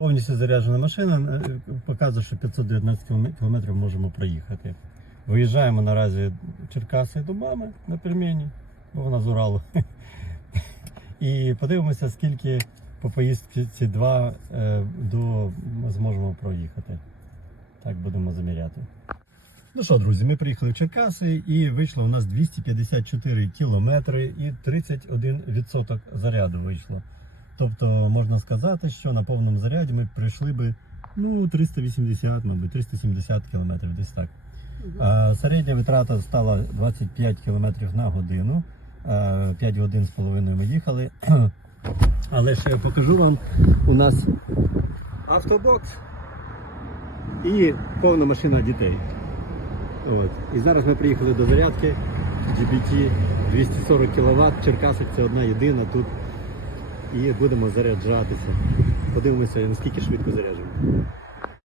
Повністю заряджена машина, е, показує, що 519 км можемо проїхати. Виїжджаємо наразі Черкаси до мами на пельмені, бо вона з Уралу. І подивимося, скільки по поїздці ці два е, до зможемо проїхати. Так будемо заміряти. Ну що, друзі, ми приїхали в Черкаси і вийшло у нас 254 кілометри і 31% заряду вийшло. Тобто можна сказати, що на повному заряді ми пройшли би ну 380, мабуть, 370 кілометрів, десь так. А, середня витрата стала 25 кілометрів на годину. 5 годин з половиною ми їхали. Але ще я покажу вам, у нас автобокс і повна машина дітей. От. І зараз ми приїхали до зарядки GBT 240 кВт. Черкасик це одна єдина тут. І будемо заряджатися. Подивимося, наскільки швидко заряджемо.